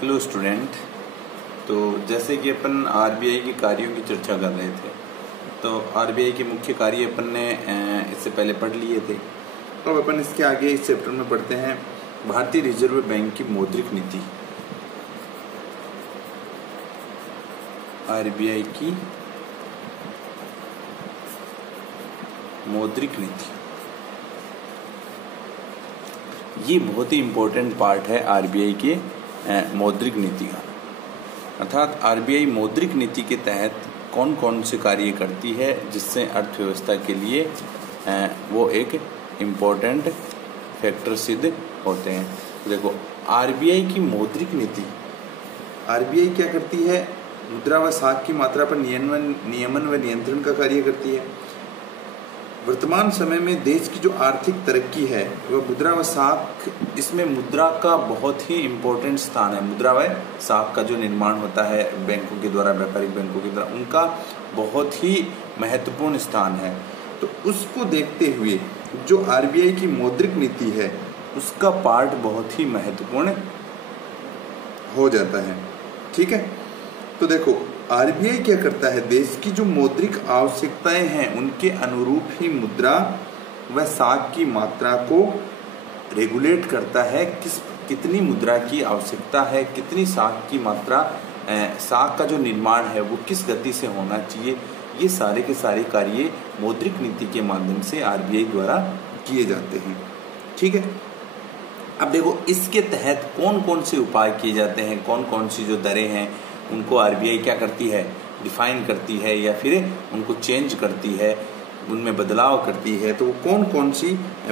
Hello student. तो जैसे कि अपन आरबीआई के कार्यों की चर्चा कर रहे थे, तो आरबीआई के मुख्य कार्य अपन ने इससे पहले पढ़ लिए थे। अब अपन इसके आगे इस चैप्टर में पढ़ते हैं भारतीय रिजर्व बैंक की मौद्रिक नीति। आरबीआई की मौद्रिक नीति ये बहुत ही इम्पोर्टेंट पार्ट है आरबीआई के मौद्रिक नीति का। अर्थात आरबीआई मौद्रिक नीति के तहत कौन कौन से कार्य करती है जिससे अर्थव्यवस्था के लिए वो एक इम्पोर्टेंट फैक्टर सिद्ध होते हैं। तो देखो, आरबीआई की मौद्रिक नीति, आरबीआई क्या करती है? मुद्रा व साख की मात्रा पर नियमन व नियंत्रण का कार्य करती है। वर्तमान समय में देश की जो आर्थिक तरक्की है वह मुद्रा व साख, इसमें मुद्रा का बहुत ही इम्पोर्टेंट स्थान है। मुद्रा व साख का जो निर्माण होता है बैंकों के द्वारा, व्यापारिक बैंकों के द्वारा, उनका बहुत ही महत्वपूर्ण स्थान है। तो उसको देखते हुए जो आरबीआई की मौद्रिक नीति है उसका पार्ट बहुत ही महत्वपूर्ण हो जाता है। ठीक है, तो देखो आरबीआई क्या करता है, देश की जो मौद्रिक आवश्यकताएं हैं उनके अनुरूप ही मुद्रा व साख की मात्रा को रेगुलेट करता है। कितनी मुद्रा की आवश्यकता है, कितनी साख की मात्रा, साख का जो निर्माण है वो किस गति से होना चाहिए, ये सारे के सारे कार्य मौद्रिक नीति के माध्यम से आरबीआई द्वारा किए जाते हैं। ठीक है, अब देखो इसके तहत कौन कौन से उपाय किए जाते हैं, कौन कौन सी जो दरें हैं उनको आरबीआई क्या करती है, डिफाइन करती है या फिर उनको चेंज करती है, उनमें बदलाव करती है। तो वो कौन कौन सी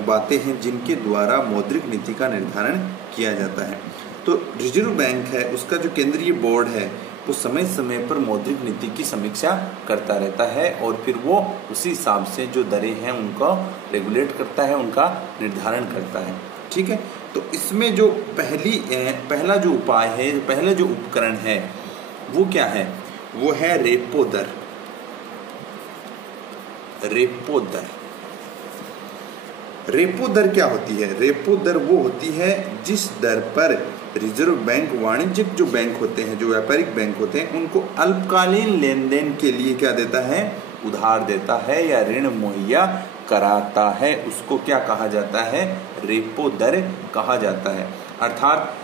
बातें हैं जिनके द्वारा मौद्रिक नीति का निर्धारण किया जाता है। तो रिजर्व बैंक है, उसका जो केंद्रीय बोर्ड है वो समय समय पर मौद्रिक नीति की समीक्षा करता रहता है और फिर वो उसी हिसाब से जो दरें हैं उनको रेगुलेट करता है, उनका निर्धारण करता है। ठीक है, तो इसमें जो पहला जो उपाय है, पहला जो उपकरण है वो क्या है? वो है रेपो दर। रेपो दर, रेपो दर क्या होती है? रेपो दर वो होती है जिस दर पर रिजर्व बैंक वाणिज्यिक जो बैंक होते हैं, जो व्यापारिक बैंक होते हैं, उनको अल्पकालीन लेन देन के लिए क्या देता है? उधार देता है या ऋण मुहैया कराता है। उसको क्या कहा जाता है? रेपो दर कहा जाता है। अर्थात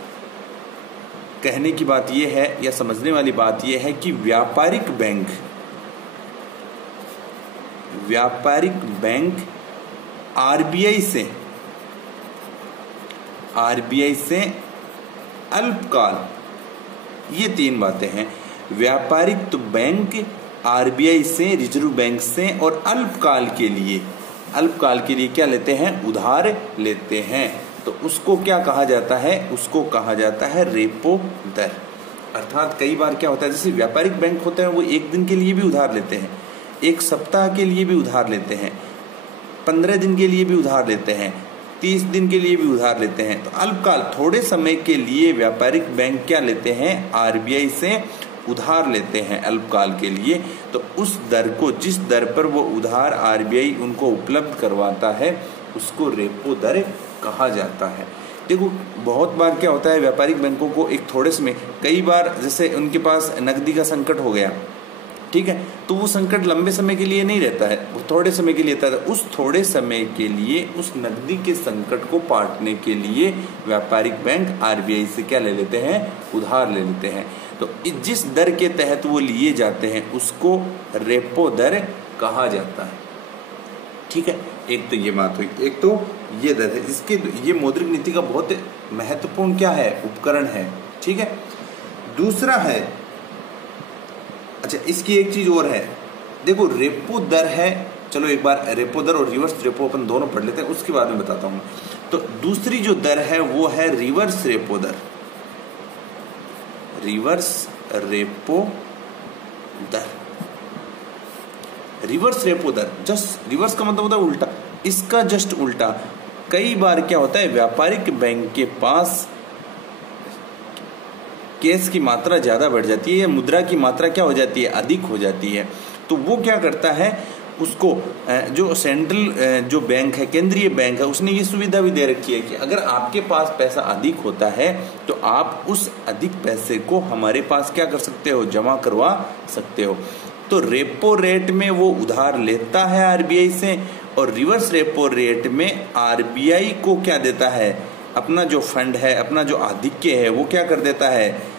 कहने की बात यह है या समझने वाली बात यह है कि व्यापारिक बैंक आरबीआई से अल्पकाल, ये तीन बातें हैं। व्यापारिक तो बैंक आरबीआई से, रिजर्व बैंक से और अल्पकाल के लिए क्या लेते हैं? उधार लेते हैं। तो उसको क्या कहा जाता है? उसको कहा जाता है रेपो दर। अर्थात कई बार क्या होता है, जैसे व्यापारिक बैंक होते हैं वो एक दिन के लिए भी उधार लेते हैं, एक सप्ताह के लिए भी उधार लेते हैं, 15 दिन के लिए भी उधार लेते हैं, 30 दिन के लिए भी उधार लेते हैं। तो अल्पकाल, थोड़े समय के लिए व्यापारिक बैंक क्या लेते हैं? आरबीआई से उधार लेते हैं अल्पकाल के लिए। तो उस दर को, जिस दर पर वो उधार आरबीआई उनको उपलब्ध करवाता है, उसको रेपो दर कहा जाता है। देखो बहुत बार क्या होता है, व्यापारिक बैंकों को एक थोड़े समय, कई बार जैसे उनके पास नकदी का संकट हो गया, ठीक है, तो वो संकट लंबे समय के लिए नहीं रहता है, वो थोड़े समय के लिए रहता है। उस थोड़े समय के लिए उस नकदी के संकट को पाटने के लिए व्यापारिक बैंक आरबीआई से क्या ले लेते हैं? उधार ले लेते हैं। तो जिस दर के तहत वो लिए जाते हैं उसको रेपो दर कहा जाता है। ठीक है, एक तो ये बात हुई, एक तो ये दर है। ये मौद्रिक नीति का बहुत महत्वपूर्ण क्या है? उपकरण है। ठीक है, दूसरा है, अच्छा इसकी एक चीज और है, देखो रेपो दर है, चलो एक बार रेपो दर और रिवर्स रेपो अपन दोनों पढ़ लेते हैं, उसके बाद में बताता हूं। तो दूसरी जो दर है वो है रिवर्स रेपो दर। रिवर्स रेपो दर, रिवर्स रेपो दर, जस्ट रिवर्स का मतलब होता है उल्टा, इसका जस्ट उल्टा। कई बार क्या होता है, व्यापारिक बैंक के पास कैश की मात्रा ज्यादा बढ़ जाती है या मुद्रा की मात्रा क्या हो जाती है? अधिक हो जाती है। तो वो क्या करता है, उसको जो सेंट्रल जो बैंक है, केंद्रीय बैंक है, उसने ये सुविधा भी दे रखी है कि अगर आपके पास पैसा अधिक होता है तो आप उस अधिक पैसे को हमारे पास क्या कर सकते हो, जमा करवा सकते हो। तो रेपो रेट में वो उधार लेता है आरबीआई से, और रिवर्स रेपो रेट में आरबीआई को क्या देता है, अपना जो फंड है, अपना जो आधिक्य है, वो क्या कर देता है,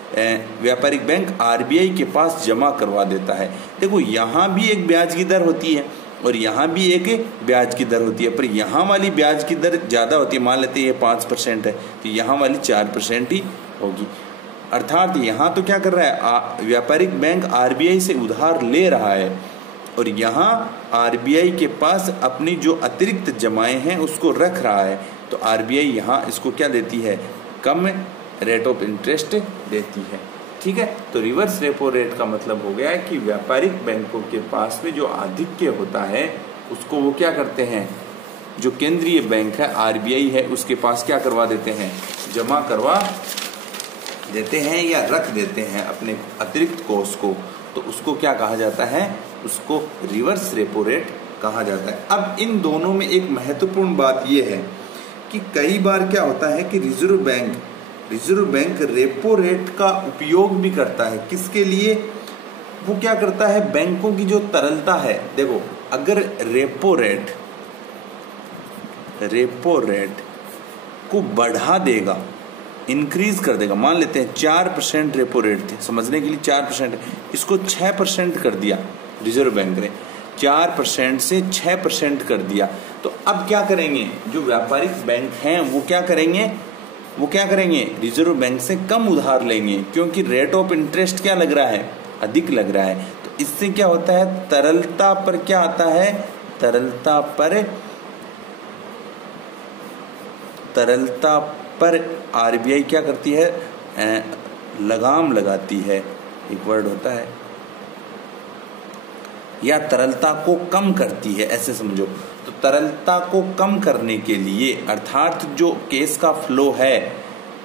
व्यापारिक बैंक आरबीआई के पास जमा करवा देता है। देखो यहाँ भी एक ब्याज की दर होती है और यहाँ भी एक ब्याज की दर होती है, पर यहाँ वाली ब्याज की दर ज़्यादा होती है। मान लेते हैं ये 5% है तो यहाँ वाली 4% ही होगी। अर्थात यहाँ तो क्या कर रहा है, व्यापारिक बैंक आरबीआई से उधार ले रहा है और यहाँ आरबीआई के पास अपनी जो अतिरिक्त जमाएं हैं उसको रख रहा है। तो आरबीआई यहाँ इसको क्या देती है, कम रेट ऑफ इंटरेस्ट देती है। ठीक है, तो रिवर्स रेपो रेट का मतलब हो गया है कि व्यापारिक बैंकों के पास में जो आधिक्य होता है उसको वो क्या करते हैं, जो केंद्रीय बैंक है आरबीआई है उसके पास क्या करवा देते हैं, जमा करवा देते हैं या रख देते हैं अपने अतिरिक्त कोष को। तो उसको क्या कहा जाता है, उसको रिवर्स रेपो रेट कहा जाता है। अब इन दोनों में एक महत्वपूर्ण बात यह है कि कई बार क्या होता है कि रिजर्व बैंक रेपो रेट का उपयोग भी करता है। किसके लिए, वो क्या करता है, बैंकों की जो तरलता है। देखो अगर रेपो रेट को बढ़ा देगा, इंक्रीज कर देगा, मान लेते हैं 4% रेपो रेट थे, समझने के लिए 4%, इसको 6% कर दिया रिजर्व बैंक ने, 4% से 6% कर दिया। तो अब क्या करेंगे, जो व्यापारिक बैंक हैं वो क्या करेंगे, रिजर्व बैंक से कम उधार लेंगे, क्योंकि रेट ऑफ इंटरेस्ट क्या लग रहा है, अधिक लग रहा है। तो इससे क्या होता है, तरलता पर क्या आता है, तरलता पर आरबीआई क्या करती है, लगाम लगाती है, एक वर्ड होता है, या तरलता को कम करती है, ऐसे समझो। तो तरलता को कम करने के लिए, अर्थात जो केस का फ्लो है,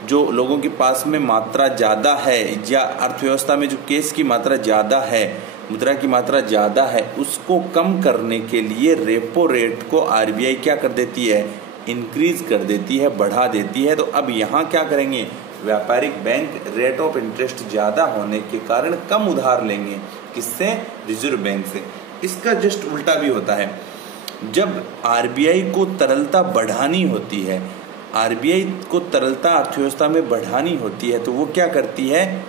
जो लोगों के पास में मात्रा ज़्यादा है, या अर्थव्यवस्था में जो केस की मात्रा ज़्यादा है, मुद्रा की मात्रा ज़्यादा है, उसको कम करने के लिए रेपो रेट को आरबीआई क्या कर देती है, इंक्रीज कर देती है, बढ़ा देती है। तो अब यहाँ क्या करेंगे, व्यापारिक बैंक रेट ऑफ इंटरेस्ट ज़्यादा होने के कारण कम उधार लेंगे, किससे, रिजर्व बैंक से। इसका जस्ट उल्टा भी होता है, जब आरबीआई को तरलता बढ़ानी होती है, आरबीआई को तरलता अर्थव्यवस्था में बढ़ानी होती है, तो वो क्या करती है,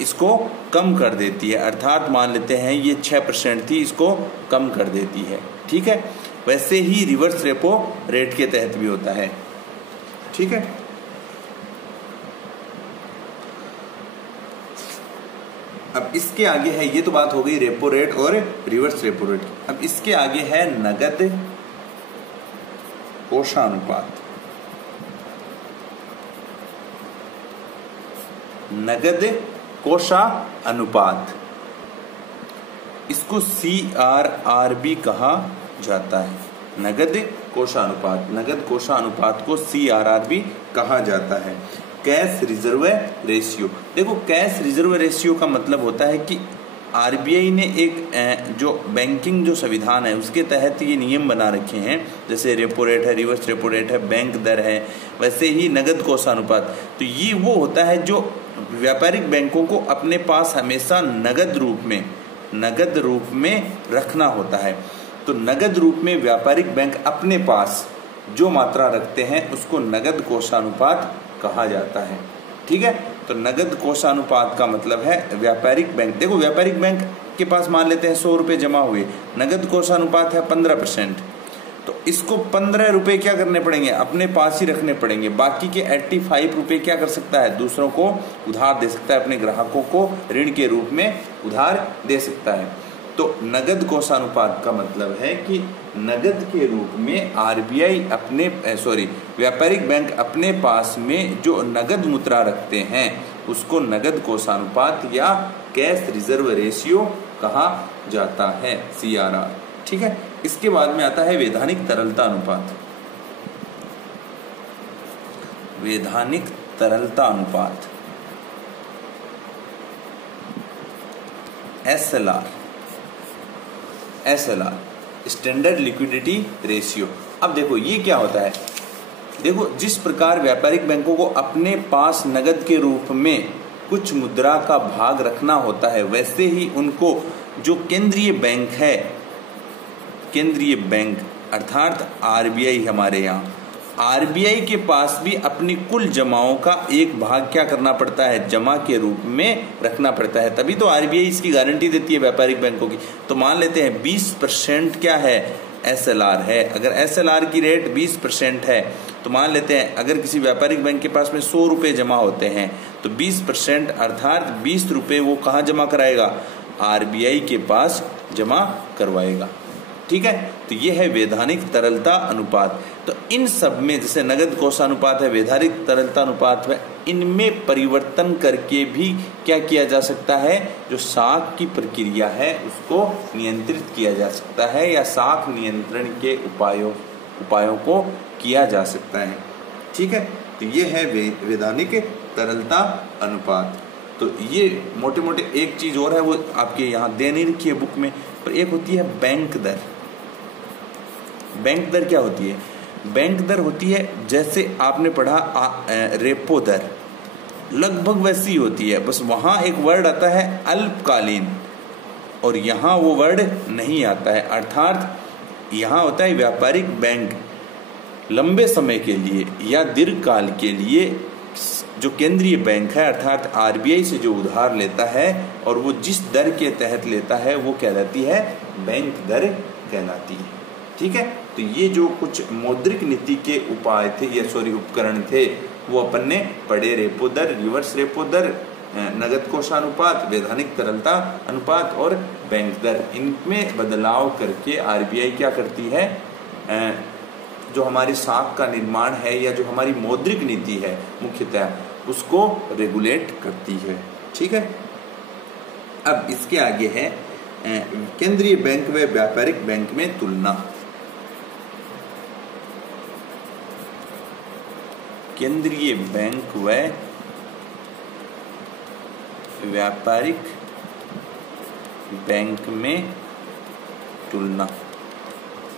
इसको कम कर देती है। अर्थात मान लेते हैं ये 6% थी, इसको कम कर देती है। ठीक है, वैसे ही रिवर्स रेपो रेट के तहत भी होता है। ठीक है, अब इसके आगे है, ये तो बात हो गई रेपो रेट और रिवर्स रेपो रेट। अब इसके आगे है नगद कोषानुपात। नगद कोषानुपात, इसको CRRB कहा जाता है। नगद कोषानुपात को CRRB कहा जाता है। कैश रिजर्व रेशियो, देखो कैश रिजर्व रेशियो का मतलब होता है कि आरबीआई ने एक जो बैंकिंग जो संविधान है उसके तहत ये नियम बना रखे हैं, जैसे रेपो रेट है, रिवर्स रेपो रेट है, बैंक दर है, वैसे ही नगद कोषानुपात। तो ये वो होता है जो व्यापारिक बैंकों को अपने पास हमेशा नगद रूप में रखना होता है। तो नगद रूप में व्यापारिक बैंक अपने पास जो मात्रा रखते हैं उसको नगद कोषानुपात कहा जाता है। ठीक है, तो नगद कोषानुपात का मतलब है व्यापारिक बैंक, देखो व्यापारिक बैंक के पास मान लेते हैं 100 रुपये जमा हुए, नगद कोषानुपात है 15%, तो इसको 15 रुपये क्या करने पड़ेंगे, अपने पास ही रखने पड़ेंगे। बाकी के 85 रुपये क्या कर सकता है, दूसरों को उधार दे सकता है, अपने ग्राहकों को ऋण के रूप में उधार दे सकता है। तो नगद कोषानुपात का मतलब है कि नगद के रूप में आरबीआई व्यापारिक बैंक अपने पास में जो नगद मुद्रा रखते हैं उसको नगद कोषानुपात या कैश रिजर्व रेशियो कहा जाता है, CRR। ठीक है, इसके बाद में आता है वैधानिक तरलता अनुपात। वैधानिक तरलता अनुपात SLR। SLR, standard liquidity ratio. अब देखो ये क्या होता है, देखो जिस प्रकार व्यापारिक बैंकों को अपने पास नगद के रूप में कुछ मुद्रा का भाग रखना होता है, वैसे ही उनको जो केंद्रीय बैंक है, केंद्रीय बैंक अर्थात RBI, हमारे यहाँ RBI के पास भी अपनी कुल जमाओं का एक भाग क्या करना पड़ता है, जमा के रूप में रखना पड़ता है। तभी तो RBI इसकी गारंटी देती है व्यापारिक बैंकों की। तो मान लेते हैं 20% क्या है, SLR है। अगर SLR की रेट 20% है तो मान लेते हैं अगर किसी व्यापारिक बैंक के पास में 100 रुपये जमा होते हैं तो 20% अर्थात 20 रुपये वो कहाँ जमा कराएगा, RBI के पास जमा करवाएगा। ठीक है, तो ये है वैधानिक तरलता अनुपात। तो इन सब में जैसे नगद कोषानुपात है, वैधानिक तरलता अनुपात है, इनमें परिवर्तन करके भी क्या किया जा सकता है, जो साख की प्रक्रिया है उसको नियंत्रित किया जा सकता है या साख नियंत्रण के उपायों को किया जा सकता है। ठीक है, तो ये है वैधानिक तरलता अनुपात। तो ये मोटे मोटे एक चीज और है, वो आपके यहाँ दे नहीं रखी है बुक में, पर एक होती है बैंक दर। बैंक दर क्या होती है, बैंक दर होती है जैसे आपने पढ़ा रेपो दर, लगभग वैसी होती है, बस वहां एक वर्ड आता है अल्पकालीन और यहाँ वो वर्ड नहीं आता है। अर्थात यहाँ होता है व्यापारिक बैंक लंबे समय के लिए या दीर्घकाल के लिए जो केंद्रीय बैंक है अर्थात RBI से जो उधार लेता है और वो जिस दर के तहत लेता है वो कहलाती है बैंक दर कहलाती है। ठीक है, तो ये जो कुछ मौद्रिक नीति के उपाय थे या उपकरण थे वो अपन ने पढ़े, रेपो दर, रिवर्स रेपो दर, नगद कोषानुपात, वैधानिक तरलता अनुपात और बैंक दर। इनमें बदलाव करके RBI क्या करती है, जो हमारी साख का निर्माण है या जो हमारी मौद्रिक नीति है मुख्यतः उसको रेगुलेट करती है। ठीक है, अब इसके आगे है केंद्रीय बैंक व व्यापारिक बैंक में तुलना। केंद्रीय बैंक व व्यापारिक बैंक में तुलना।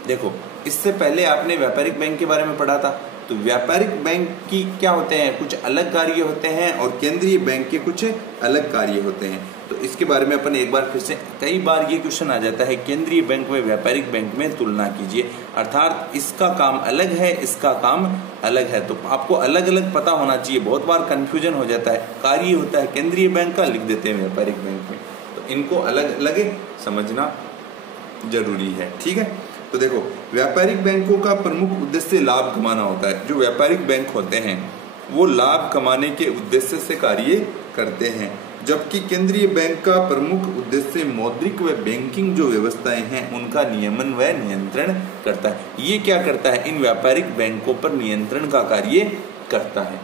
देखो इससे पहले आपने व्यापारिक बैंक के बारे में पढ़ा था, तो व्यापारिक बैंक की क्या होते हैं, कुछ अलग कार्य होते हैं और केंद्रीय बैंक के कुछ अलग कार्य होते हैं। तो इसके बारे में अपन एक बार फिर से, कई बार ये क्वेश्चन आ जाता है, केंद्रीय बैंक व व्यापारिक बैंक में तुलना कीजिए, अर्थात इसका काम अलग है, इसका काम अलग है, तो आपको अलग अलग पता होना चाहिए। बहुत बार कंफ्यूजन हो जाता है, कार्य होता है केंद्रीय बैंक का, लिख देते हैं व्यापारिक बैंक में, तो इनको अलग अलग समझना जरूरी है। ठीक है, तो देखो व्यापारिक बैंकों का प्रमुख उद्देश्य लाभ कमाना होता है। जो व्यापारिक बैंक होते हैं वो लाभ कमाने के उद्देश्य से कार्य करते हैं, जबकि केंद्रीय बैंक का प्रमुख उद्देश्य मौद्रिक व बैंकिंग जो व्यवस्थाएं हैं उनका नियमन व नियंत्रण करता है। ये क्या करता है, इन व्यापारिक बैंकों पर नियंत्रण का कार्य करता है।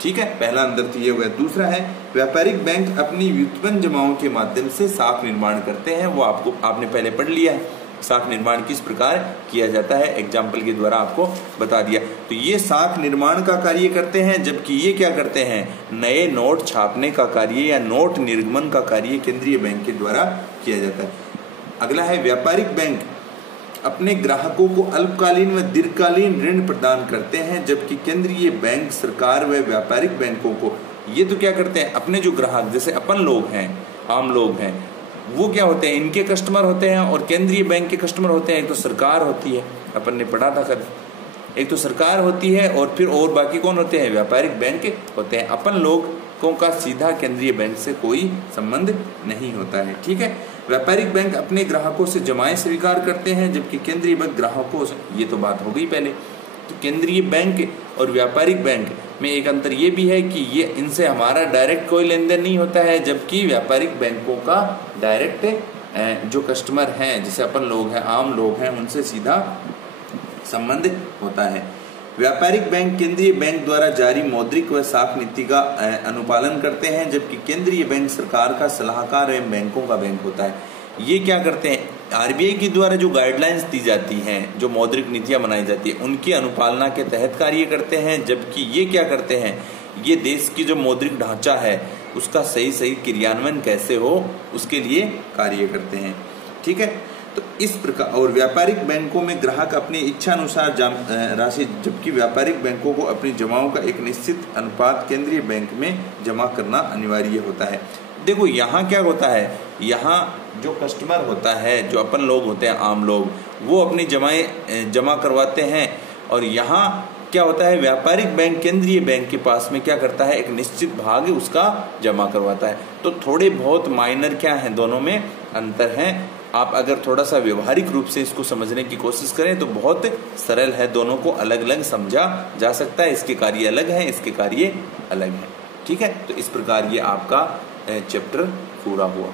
ठीक है, पहला अंतर तो ये हुआ। दूसरा है व्यापारिक बैंक अपनी व्युत्पन्न जमाओं के माध्यम से साख निर्माण करते हैं, वो आपने पहले पढ़ लिया है, साख निर्माण किस प्रकार किया जाता है, एग्जाम्पल के द्वारा आपको बता दिया। तो ये साख निर्माण का कार्य करते हैं, जबकि ये क्या करते हैं, नए नोट छापने का कार्य या नोट निर्गमन का कार्य केंद्रीय बैंक के द्वारा किया जाता है। अगला है व्यापारिक बैंक अपने ग्राहकों को अल्पकालीन व दीर्घकालीन ऋण प्रदान करते हैं, जबकि केंद्रीय बैंक सरकार व व्यापारिक बैंकों को ये तो क्या करते हैं, अपने जो ग्राहक जैसे अपन लोग हैं, आम लोग हैं, वो क्या होते हैं, इनके कस्टमर होते हैं और केंद्रीय बैंक के कस्टमर होते हैं। एक तो सरकार होती है, अपन ने पढ़ा था कल, एक तो सरकार होती है और फिर और बाकी कौन होते हैं, व्यापारिक बैंक होते हैं। अपन लोगों का सीधा केंद्रीय बैंक से कोई संबंध नहीं होता है। ठीक है, व्यापारिक बैंक अपने ग्राहकों से जमाएं स्वीकार करते हैं, जबकि केंद्रीय बैंक ग्राहकों से, ये तो बात हो गई पहले। तो केंद्रीय बैंक और व्यापारिक बैंक में एक अंतर ये भी है कि ये इनसे हमारा डायरेक्ट कोई लेन देन नहीं होता है, जबकि व्यापारिक बैंकों का डायरेक्ट जो कस्टमर हैं, जैसे अपन लोग हैं, आम लोग हैं, उनसे सीधा संबंध होता है। व्यापारिक बैंक केंद्रीय बैंक द्वारा जारी मौद्रिक व साख नीति का अनुपालन करते हैं, जबकि केंद्रीय बैंक सरकार का सलाहकार एवं बैंकों का बैंक होता है। ये क्या करते हैं, RBI के द्वारा जो गाइडलाइंस दी जाती हैं, जो मौद्रिक नीतियां बनाई जाती है, उनकी अनुपालना के तहत कार्य करते हैं, जबकि ये क्या करते हैं, ये देश की जो मौद्रिक ढांचा है उसका सही क्रियान्वयन कैसे हो उसके लिए कार्य करते हैं। ठीक है, तो इस प्रकार, और व्यापारिक बैंकों में ग्राहक अपनी इच्छा अनुसार राशि, जबकि व्यापारिक बैंकों को अपनी जमाओं का एक निश्चित अनुपात केंद्रीय बैंक में जमा करना अनिवार्य होता है। देखो यहाँ क्या होता है, यहाँ जो कस्टमर होता है, जो अपन लोग होते हैं, आम लोग, वो अपनी जमाएं जमा करवाते हैं, और यहाँ क्या होता है, व्यापारिक बैंक केंद्रीय बैंक के पास में क्या करता है, एक निश्चित भाग उसका जमा करवाता है। तो थोड़े बहुत माइनर क्या है, दोनों में अंतर है। आप अगर थोड़ा सा व्यवहारिक रूप से इसको समझने की कोशिश करें तो बहुत सरल है, दोनों को अलग अलग समझा जा सकता है। इसके कार्य अलग हैं, इसके कार्य अलग हैं। ठीक है, तो इस प्रकार ये आपका चैप्टर पूरा हुआ।